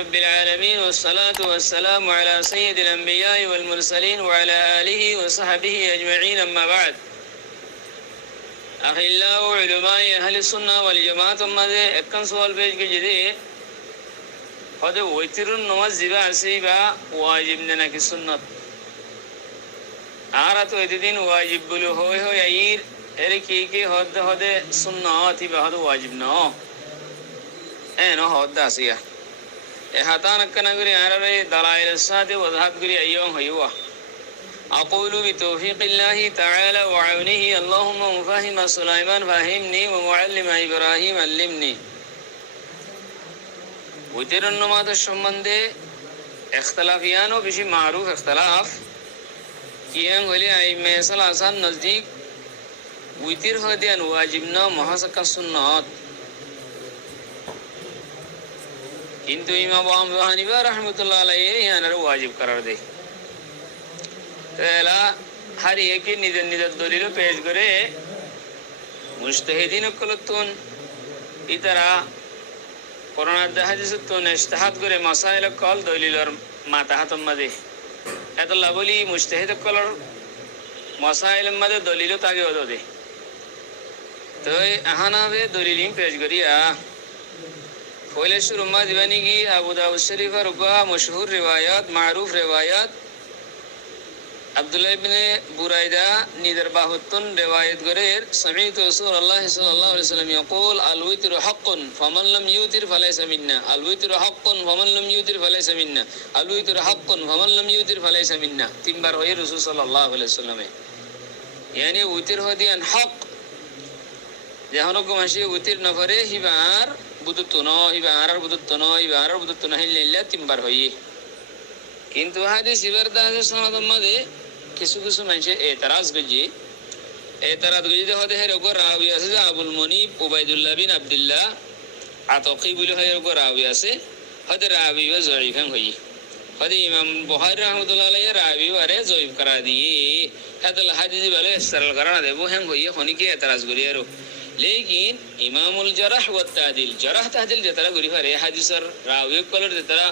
رب العالمين والصلاة والسلام على سيد الأنبياء والمرسلين وعلى آله وصحبه أجمعين أما بعد أخلاء علماء أهل السنة والجماعة ماذا أكن سؤال بيج كجدي هذا وتر النماز زبا سيبا واجب لنا كسنة عارت ويدين واجب بلو هو يعير كي هذا سنة تبا هذا واجب نو إنه هذا سيا هاتان كنغري عربي دلائل السادة وذهب غري أيام هيوا أقول بتوفيق الله تعالى وعونه اللهم مفهم سليمان فهمني ومعلم إبراهيم علمني وتر النماز الشمندة اختلافيانو بشي معروف اختلاف كيان ولي أئمة ثلاثة نزدیک وتر هديان واجبنا محاسك السنات কিন্তু ইমাম আবু হানিফা রাহমাতুল্লাহ আলাইহি ইয়ানার ওয়াজিব করার দেয় তাহলে হর একে নিজের নিজের দলিল পেশ করে মুজতাহিদিন কলতুন ইতারা কোরআন হাদিসতুন ইজতিহাদ করে মাসাইল কল দলিলর মাতাহাতম মাদে এতলা বলি মুজতাহিদ কলর মাসাইল মাদে দলিল তাগে ওদে তো আহানাবে দলিলিন পেশ করিয়া पहले शुरू में दीवानी की अबू दाऊद शरीफ रुका मशहूर रिवायत मारूफ रिवायत अब्दुल्लाह इब्ने बुरैदा निदर बाहुतुन रिवायत गरेर समीत रसूलुल्लाह सल्लल्लाहु अलैहि वसल्लम यक़ूल अल वित्रू हक़्क़ुन फमन लम युतिर फलैसा मिन्ना अल वित्रू हक़्क़ुन फमन लम युतिर फलैसा मिन्ना अल वित्रू हक़्क़ुन फमन लम युतिर फलैसा मिन्ना तीन बार हुई रसूल सल्लल्लाहु अलैहि वसल्लम यानी वितर हदियान हक़ जहानों को मशी वितर न करे ही बार বুদুত্তনো ইবা আরার বুদুত্তনো ইবা আরার বুদুত্তনো হিল্লা তিনবার হই কিন্তু হাদিস ইবারদাজের সনদের মধ্যে কিছু কিছু মানুষ এতরাজ গজি হতে হের ওগো রাবি আছে যে আবুল মনিব উবাইদুল্লাহ বিন আব্দুল্লাহ আতাকি বলে হয় ওগো রাবি আছে হতে রাবি ও জয়ীফান হই হতে ইমাম বুখারী রাহমাতুল্লাহ আলাইহি রাবি আরে জয়ীফ করা দিয়ে হাদল হাদিস বলে সরল করা দেবো হেন হই খনিকে এতরাজ করি আর लेकिन इमामुल जरह व तादिल जरह तादिल जतरा गुरी फरे हादिसर रावी कलर जतरा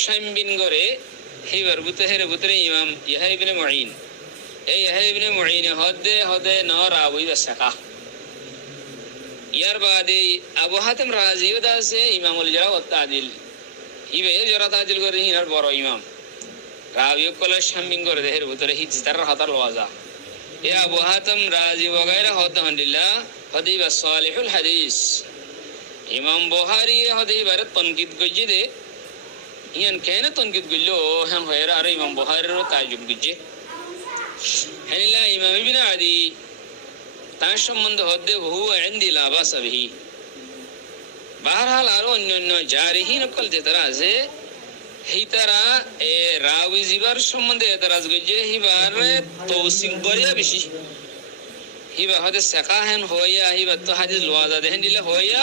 शामबिन गरे हिबर बुतहेर बुतरे इमाम यहया इब्ने मुईन ए यहया इब्ने मुईन हदे न रावी वसका यार बादे अबू हातिम राजी वदासे इमामुल जरह व तादिल हिबे जरह तादिल गरे हिनार बरो इमाम रावी कलर शामबिन गरे देहेर बुतरे हि जितर हतर लवाजा ए अबू हातिम राजी वगैरह होता हदिल्ला हदीब सालिहुल हदीस इमाम बुखारी हदीब आर तनकीद गजे दे यान कहना तनकीद गल्लो हम होयर आर इमाम बुखारी रो ताजुब गजे हनिला इमाम इब्ने अदी तार संबंध हदे हुआ इंदी ला बास बिही बहरहाल आरो अन्य जारिही नकल जे तरह से ही तरह ए रावी जिबार संबंध एतराज गजे ही बार तौसिक गरिया बिशी हिबा हदे सकाहन होया हिबा तो हादिस लवाजा देहन दिले होया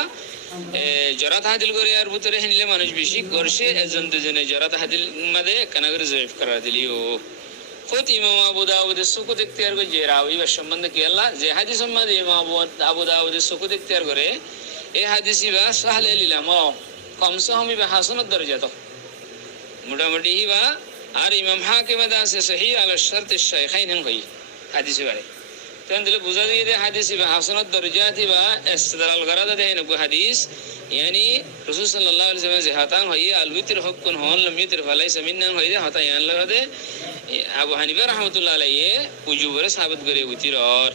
जरात हादिल करे यार बुतरे हनले मानुष बिशी गरशे एजन दुजने जरात हादिल मदे कनगर जयफ करा दिलियो खुद इमाम अबू दाऊद सुकुत इख्तियार को जेरावी व संबंध केला जे हादिस मद इमाम अबू दाऊद सुकुत इख्तियार करे ए हादिस हिबा सहले लिलामो कम से हम हिबा हसनत दर्जा तो मोटामोटी हिबा आर इमाम हाकिम दा से सही अला शर्त शेखैन होई हादिस बारे तो अंदर बुझा दिए थे हदीस में हसनत दर्जा थी बा इस्तेदलाल करा देते हैं इनको हदीस यानी रसूल सल्लल्लाहु अलैहि वसल्लम से हातांग होई अल वितर हक़्क़ुन होन लम युतर फलैसा मिन्ना होई दे हाता यान लगा दे अबू हनीफा रहमतुल्लाह अलैहि उजूबर साबित करे वितर और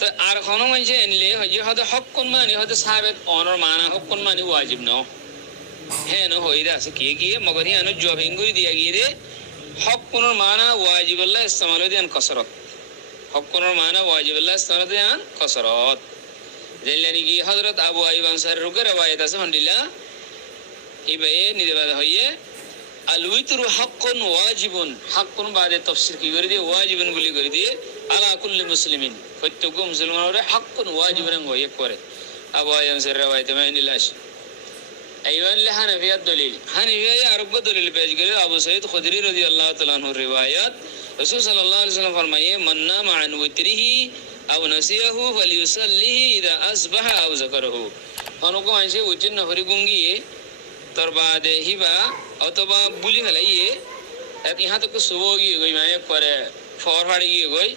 तो आर खानो मंजे इनले होई हद हक़्क़ुन माने हद साबित और माना हक़्क़ुन माने वाजिब न है न होई दा से किए मगर ही अनु जवाब इंगुरी दिया गई दे हक़्क़ुन माना वाजिब अल्लाह इस्तेमाल दे अन कसरत हक़्क़ुन माना वाजिब अल्लाह इस्तेमाल कसरत जैलानी की हज़रत अबू अय्यूब अंसारी रुकर रवायत से हंडिला इबे निदेबाद होइए अल वित्रू हक़्क़ुन वाजिबुन हक़्क़ुन बादे तफसीर की कर दिए वाजिबुन बोली कर दिए अला कुल्ली मुस्लिमिन प्रत्येक मुसलमान रे हक़्क़ुन वाजिबुन होइए करे अबू अय्यूब अंसारी रवायत में हंडिलाश अय्यून ले हनफियत दलील हनफिया अरब दलील पेश करे अबू सईद खुदरी रज़ियल्लाहु तआला अन्हु रिवायत रसूल सल्लल्लाहु अलैहि वसल्लम फरमाए मन नामा अन वित्रिही अव नसियहु फलियुसल्लिही इदा असबह अव ज़करहु उनको ऐसे वितर न फरी गुंगी তোর বাদে হিবা অথবা বুলি ফেলাই ইহাতকে শুভ গিয়ে গই মানে করে ফর ফাড়ি গিয়ে গই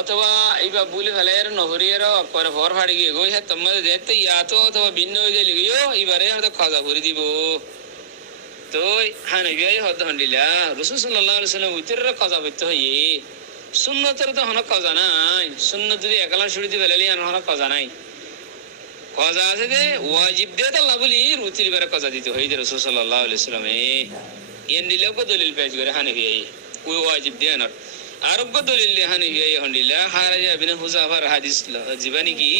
অথবা এইবা বুলি ফেলাই আর নহরিয়ার করে ফর ফাড়ি গিয়ে গই হ্যাঁ তোমাদের দেখতে ইয়াতো অথবা ভিন্ন হয়ে গেলে গিয়েও এবারে হয়তো খাজা করে দিব তো হানবিয়াই হদ হন্ডিলা রসুল সাল্লাল্লাহু আলাইহি ওয়াসাল্লাম উইতরের খাজা করতে হইয়ে সুন্নতের তো হন খাজা নাই সুন্নত যদি একলা ছুড়ি দিয়ে ফেলালি আর হন খাজা নাই খাজা আছে যে ওয়াজিব দিয়ে আল্লাহ বলি রুতির বারে খাজা দিতে হয় রসুল সাল্লাল্লাহু আলাইহি ওয়াসাল্লামে এন দিলেও কো দলিল পেশ করে হানবিয়াই ওই ওয়াজিব দিয়ে না আরব দলিল হানবিয়াই হন্ডিলা খারাজা ইবনে হুযাফার হাদিস জীবানী কি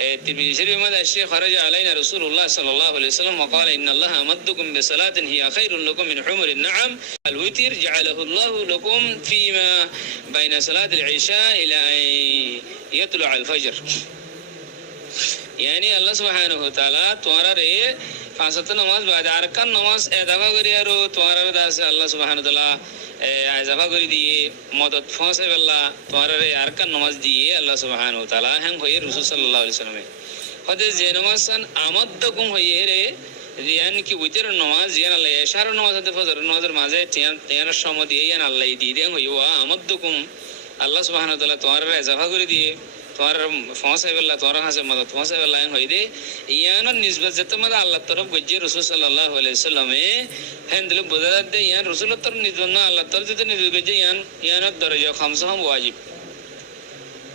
الترمذي شريف ماذا الشيخ خرج علينا رسول الله صلى الله عليه وسلم وقال إن الله أمدكم بصلاة هي خير لكم من حمر النعم الوتر جعله الله لكم فيما بين صلاة العشاء إلى أن يطلع الفجر يعني الله سبحانه وتعالى توارا ري فاسط نماز بعد أركان نماز أداء كريارو توارا داس الله سبحانه وتعالى আজাবা করে দিয়ে মদত ফসে বেলা তোমার আরকান নামাজ দিয়ে আল্লাহ সুবহানাহু ওয়া তাআলা হ্যাং হয়ে রাসূল সাল্লাল্লাহু আলাইহি ওয়াসাল্লাম হদে যে নামাজন আমাদকুম হয়ে রে রিয়ান কি উইতর নামাজ জিয়ান আল্লাহ ইশারা নামাজ হতে ফজর নামাজের মাঝে তিন সময় দিয়ে ইয়ান আল্লাহ দিয়ে দেন হইয়া আমাদকুম আল্লাহ সুবহানাহু ওয়া তাআলা তোমার আজাবা করে দিয়ে তোমার ফসে বেলা তোমার কাছে মদত ফসে বেলা হ্যাং হই দে ইয়ানোর নিসবত যেতে মানে আল্লাহর তরফ গজ্জে রাসূল সাল্লাল্লাহু আলাইহি ওয়াসাল্লামে হ্যাঁ দিলে বোঝা যাচ্ছে ইয়ান রাসূলের তরফ নিজন না আল্লাহর তরফ যেতে নিজ গজ্জে ইয়ানোর দরজা খামসাম ওয়াজিব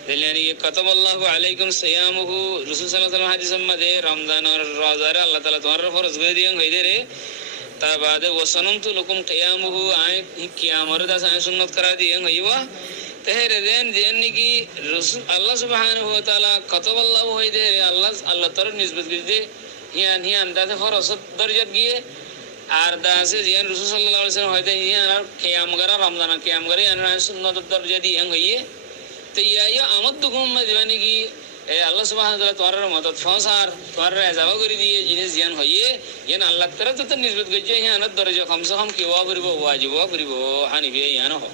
দিলেন ये كتب الله عليكم صيامه রাসূল সাল্লাল্লাহু আলাইহি ওয়াসাল্লাম হাদিসের মধ্যে রমজান আর রোজারে আল্লাহ তাআলা তোমার ফরজ করে দিয়েন হই দে রে তার বাদে ওয়াসানামতু লাকুম কিয়ামুহু আয় কিয়ামর দাস আয় সুন্নাত করা দিয়েন হইবা তেহরে দেন যেন কি রাসূল আল্লাহ সুবহানাহু ওয়া তাআলা কাতাবাল্লাহু হই দে আল্লাহ আল্লাহ তরফ নিসবত করে হিয়ান দাসে ফরজ দরজাত গিয়ে আর দাসে জিয়ান রাসূল সাল্লাল্লাহু আলাইহি ওয়াসাল্লাম হইতে হিয়ান আর কিয়াম করা রমজান কিয়াম করে আর সুন্নাত দরজা দিয়ে হইয়ে তো ইয়া আমাদকুম মানে কি আল্লাহ সুবহানাহু ওয়া তাআলা তোর মদত ফসার তোর আজাবা করে দিয়ে জিনিস জিয়ান হইয়ে ইয়ান আল্লাহ তরফ তো নিসবত করে হিয়ান দরজা কমসে কম কি ওয়াজিব ওয়াজিব হানিফি ইয়ান হ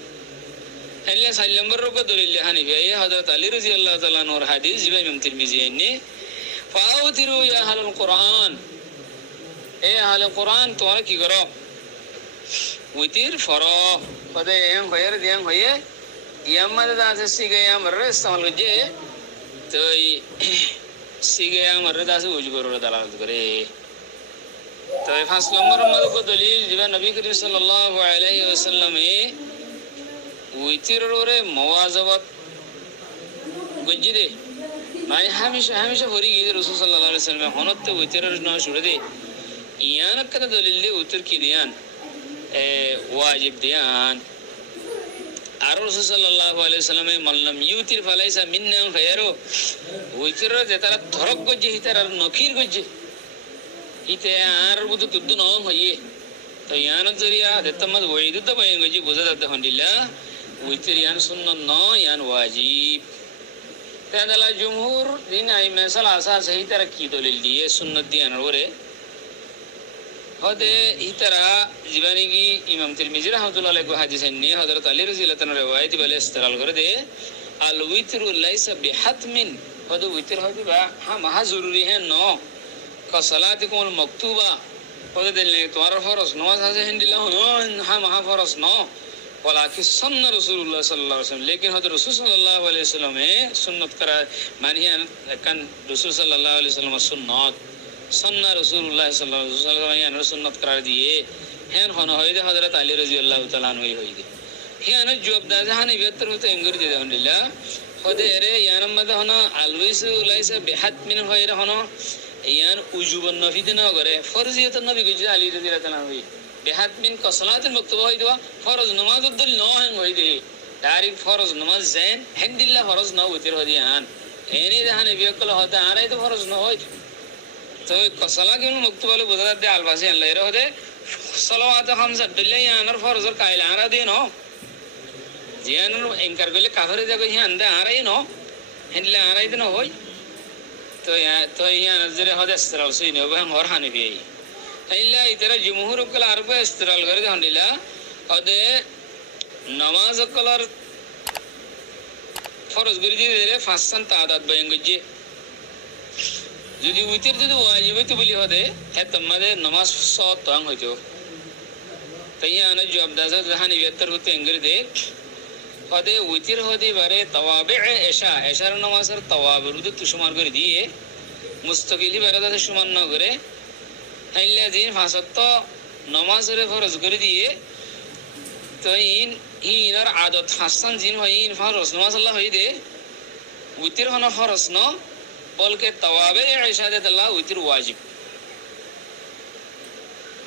هل سلم بركة دليل حنفية حضرت علي رضي الله تعالى عنه حديث جبه إمام ترمذي إني فأوتروا يا أهل القرآن أهل القرآن تونا كي كرو وتر فرا فده يوم خير ديان خير يوم ما ده سيجي يوم مرة استعمال كجيه تو سيجي يوم مرة ده سوجبر ولا دلالة كره تو فاصل مرة کو دلیل جبه نبی کریم صلی الله علیه وسلم উইতিররে মুওয়াজাবাত গজ্জি দে মানে হামেশা হরি গিয়ে রাসূল সাল্লাল্লাহু আলাইহি ওয়াসাল্লাম হনতে উইতিরর না শুরু দে ইয়ান কত দলিল উত্তর কি দিয়ান ওয়াজিব দিয়ান আর রাসূল সাল্লাল্লাহু আলাইহি ওয়াসাল্লাম মাল্লাম ইউতির ফালাইসা মিন্না খায়রো উইতিরর যে তারা ধরক গজ্জি হিতার নখির গজ্জি হিতে আর বুদু তুদ্দু ন হইয়ে তো ইয়ান জরিয়া দেতমদ ওয়াইদু তো বাইন গজ্জি বুঝা দতে হন্দিলা উইতর ইয়ান সুন্নত ন ইয়ান ওয়াজিব তেনালা জমহুর দিন আইমা সালাসা সহি তারা কি দলিল দিয়ে সুন্নত দিয়ে আনরে হদে ইতরা জীবানী কি ইমাম তিরমিজি রাহমাতুল্লাহ আলাইহি হাদিস নে হযরত আলী রাদিয়াল্লাহু তাআলা riwayat বলে ইস্তেলাল করে দে আল উইতরু লাইসা বিহাতমিন হদে উইতর হদি বা হা জরুরি হে ন কা সালাতিকুল মাকতুবা হদে দিলে তোমার ফরজ নামাজ আছে হিন্দিলা হা ফরজ ন ولكن سنة رسول الله صلى الله عليه وسلم लेकिन हज़रत रसूल सल्लल्लाहु अलैहि वसल्लम में सुन्नत करा मानिए kan रसूल सल्लल्लाहु अलैहि वसल्लम सुन्नत सन्ना रसूलुल्लाह सल्लल्लाहु अलैहि वसल्लम यानी सुन्नत करार दिए हैं होना होइदे हज़रत अली रज़ियल्लाहु ताआला अन्हु होइदे हैं जवाब दा जहाने बेहतर होते इंगर दे अल्हम्दुलिल्लाह होदे रे यान मद होना अलवैस उलाइसा बिहत मिन होइरे होना यान उजुबन नफिद न करे फर्जियत नबी गुजर अली रज़ियल्लाहु ताआला होई बेहत मिन का सलात मक्तूबा होई दवा फर्ज नमाज दल न हन होई दे तारीख फर्ज नमाज जैन हिंदिल्ला फर्ज न होतिर होदियान एनी जहाने बेकल होता आरे तो फर्ज न होई तो कसला के मक्तूबा ले बुझा दे अलबासी अल्लाह रे होदे सलावात खमसा दल्ले यानर फर्ज काइला आरा दे न जियानर इंकार गले काफरे जगह ही अंदर आ रही न हिंदिल्ला आ रही न होई तो यहाँ नजरे होदे सरल सुई ने वह और हानि भी इल्ला इतरा जमहूर कल अरब इस्तेराल करे हंडिला अदे नमाज कलर फरज गुरुजी दे फासन तादाद बयंगजे যদি উইতির যদি ওয়াজিব হইতে বলি হদে হে তোমাদের নামাজ সব তং হইতো তাই আনে জবাব দাজা জাহানি বেতর হতে এঙ্গরি দে হদে উইতির হদে বারে তাওয়াবে এশার নামাজের তাওয়াবের উদে তুষমার করে দিয়ে মুস্তাকিলি বারে দাদা সমান না করে হাইলে দিন ফাসত্ত নামাজের ফরজ করে দিয়ে তো ইনার আদত হাসান জিন হয় ইন ফরজ নামাজ আল্লাহ হই দে উইতির হন ফরজ ন বলকে তাওয়াবে এশা দে আল্লাহ উইতির ওয়াজিব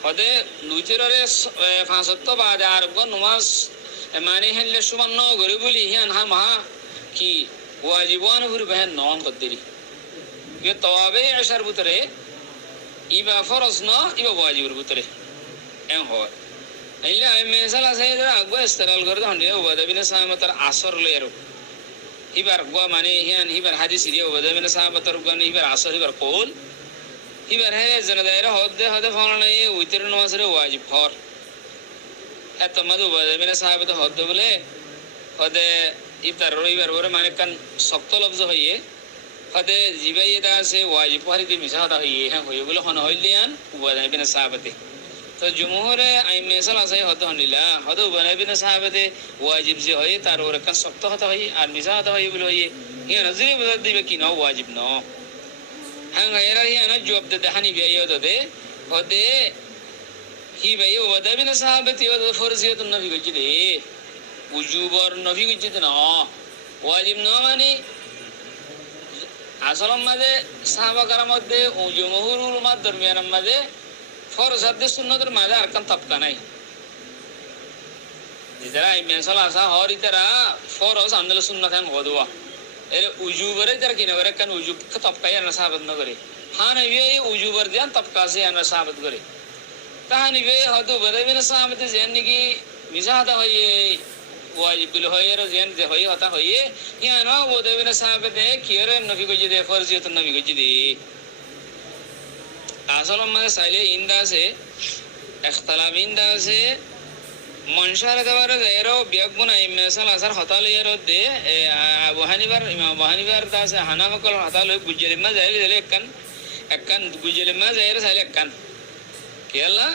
হদে লুচিরে ফাঁসত্ব বাদে আর নমাজ মানে হেনলে সমান ন করে বলি হিয়ান হা মহা কি ওয়াজিবান ঘুরে বেহেন নন কদ্দেরি ইয়ে তওয়াবে এশার ভিতরে ইবা ফরজ ন ইবা ওয়াজিবের ভিতরে এম হয় এলে আমি মেসালা সাইদ আগবা ইস্তেরাল করে হন্ডে ওয়াদাবিনা সাহাবাতার আসর লয়েরো হিবার গwa মানে হিয়ান হিবার হাদিস দিয়ে ওয়াদাবিনা সাহাবাতার গান হিবার আসর হিবার কওল হিবার হে জনদায়রা হদে ফলনা এই উইতির নামাজের ওয়াজিব ফর এত মধু ওয়াদাবিনা সাহাবাত হদে বলে হদে ইফতার রবিবার ওরে মানে কান শক্ত লফজ হইয়ে হদে জিবাইদা আছে ওয়াজিব ফরি দি মিসাদা হইয়ে হ্যাঁ হইয়ে বলে হন হইলিয়ান ওয়াদাবিনা সাহাবাতে তো জুমহুরে আই মেসাল আছে হদ হনিলা হদ ওয়াদাবিনা সাহাবাতে ওয়াজিব যে হয় তার ওরে কান শক্ত হতা হই আর মিসাদা হই বলে হইয়ে হিয়া নজরি বদল দিবে কি না ওয়াজিব ন হ্যাঁ এরা হিয়া না জবাব দে হানি বিয়ে দে হদে হি ভাই ওয়াদাবিনা সাহাবাতে ওয়াদ ফরজিয়াত নবী গজি দে উজুবর নবী গজি দে না ওয়াজিব ন মানে আসলম মাঝে সাহাবা কারার মধ্যে জমহুর উলামার দরমিয়ানের মাঝে ফরজ হাদিস সুন্নতের মাঝে আর কান তফকা নাই যারা মেসাল আসা হর ইতারা ফরজ আন্দোলন সুন্নত হ্যাঁ হদুয়া এর উজুবরে যারা কিনা করে কান উজুব তফকাই আনা সাহাবত ন করে হ্যাঁ নবী উজুবর দিয়ান তফকা সে আনা সাহাবত করে তাহা নবী হদু বদাবিনা সাহাবতে যেন নাকি মিসাদা হইয়ে ওয়াজিব বিল হইয়ে যেন যে হইয়ে হতা হইয়ে ইয়া না বদাবিনা সাহাবতে কিরে নবী গজি দে ফরজিয়ত নবী গজি দে আসল মানে সাইলে ইন্দা আছে ইখতিলাফ ইন্দা আছে মনশার দেওয়ারে যায়রো বিয়াগুনা ইমেসাল আসার হতাল ইয়ার দে আবু হানিফার ইমাম আবু হানিফার দাসে হানাফাকল হতাল গুজলিমা যাইলে দিলে একখান গুজলিমা যায়রে সাইলে একখান কেলা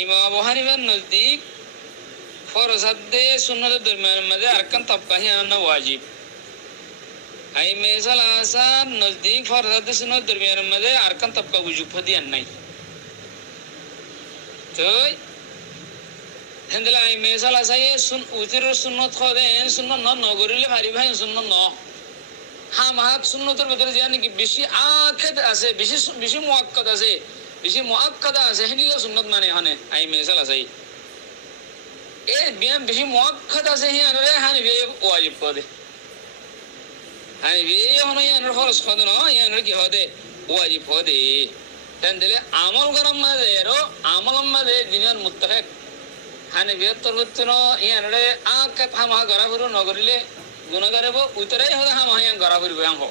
ইমাম আবু হানিফার নজদিক ফরজ হাদে সুন্নতের দরমিয়ানের মধ্যে আরকান তবকা হিয়ানা ওয়াজিব আই মেসাল আসার নজদিক ফরজ হাদে সুন্নতের দরমিয়ানের মধ্যে আরকান তবকা উজুব দিয়ান নাই তো হেন্দলা আই মেসাল আসাই উতির সুন্নত খদে সুন্নত ন করিলে ভারি ভাই সুন্নত ন হা মাহাত সুন্নতের ভিতরে যে নাকি বেশি আকেদ আছে বেশি মুআক্কাদ আছে বেশি মুআক্কাদা আছে হেনিলা সুন্নত মানে হনে আই মেসাল আসাই এ বিয়াম বেশি মুআক্কাদ আছে হিয়ানরে হানিফি ওয়াজিব করে হানিফি হন হিয়ানর ফরজ খদে ন হিয়ানর কি হদে ওয়াজিব হদে হেন্দলে আমল গরম মাঝে এরো আমল মাঝে দিনের মুত্তাফিক হানিফি তরুত্তর হিয়ানরে আকেদ হামা গরাবরু নগরিলে গুণগারেব উতরাই হদে হামা হিয়ান গরাবরু বাং হ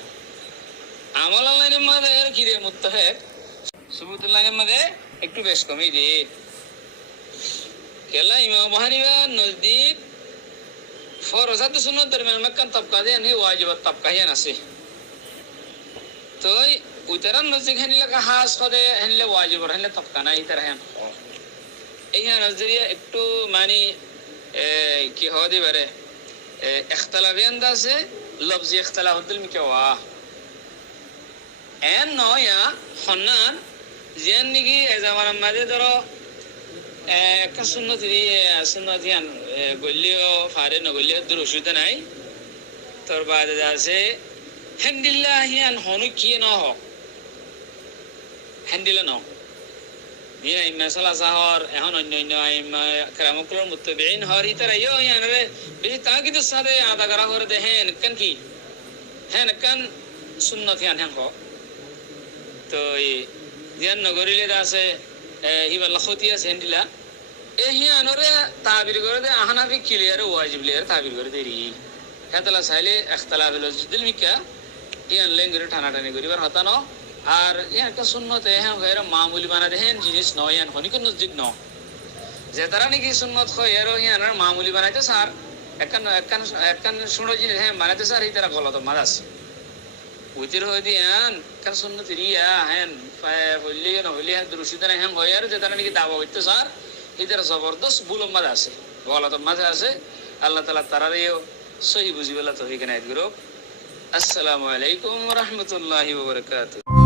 আমল লাইনের মাঝে এর কি দে মুত্তাফিক সুবুত লাইনের মাঝে একটু বেশ কমই দে কেলা ইমাম আবু হানিফা নজদিক ফরজ হাদিস সুন্নাত দরমিয়ান মাক্কান তবকা দে নি ওয়াজিবাত তবকা হিয়ান আছে তো উতরান নজদিক হেনিলা কা হাস কদে হেনলে ওয়াজিব হেনলে তবকা নাই ইতারা হেন এই নজরিয়া একটু মানে কি হদি বারে ইখতিলাফিয়ান আছে লফজি ইখতিলাফ দিল মিকওয়া এন নয়া হন্নান যেন নাকি এ জামানার মাঝে ধরো একটা সুন্নতিয়ান গলিও ফারে নগলিও দূর অসুবিধা নাই তোর বাদে আছে হ্যান্ডিল্লা হিয়ান হনু কি ন হ হ্যান্ডিলা ন দিন আইমা সালা সাহর এখন অন্য আইমা কেরামকুলর মুত্তাবিঈন হর ইতারা ইয়ো হিয়ানরে বেশি তা কিন্তু সাদে আদা করা হরে দে হেন কান কি হেন কান সুন্নতিয়ান হেন হ তো দিয়ান নগরিলে আছে হিবা লখতি আছে হ্যান্ডিলা এ হিয়ানরে তাবির করে দে আহনাফি ক্লিয়ার ওয়াজিব লিয়ার তাবির করে দেরি হেতলা সাইলে ইখতিলাফ হলো দিল মিকা ইয়ান লেঙ্গরে ঠানাটানি করিবার হতা ন আর ইয়ান একটা সুন্নতে হ্যাঁ গায়রা মামুলি বানা দেন জিনিস ন ইয়ান হনিক নজদিক ন যে তারা নাকি সুন্নত হয় এর ইয়ান মামুলি বানাইতে স্যার একখান শুনো জিনিস হ্যাঁ বানাইতে স্যার এই তারা গলত মাদাস উইতির হয়ে দিয়ান কার সুন্নতি রিয়া হেন হইলি না হইলি হ্যাঁ দুরুশিদানা হ্যাঁ হয় আর যে তারা নাকি দাবা হইতে স্যার এদের জবরদস্ত ভুল মাঝে আছে গলাতের মাঝে আছে আল্লাহ তালা তারারেও সহি বুঝিবেলা তো এখানে এক গ্রুপ। আসসালামু আলাইকুম রহমতুল্লাহি ওয়া বারাকাতুহু।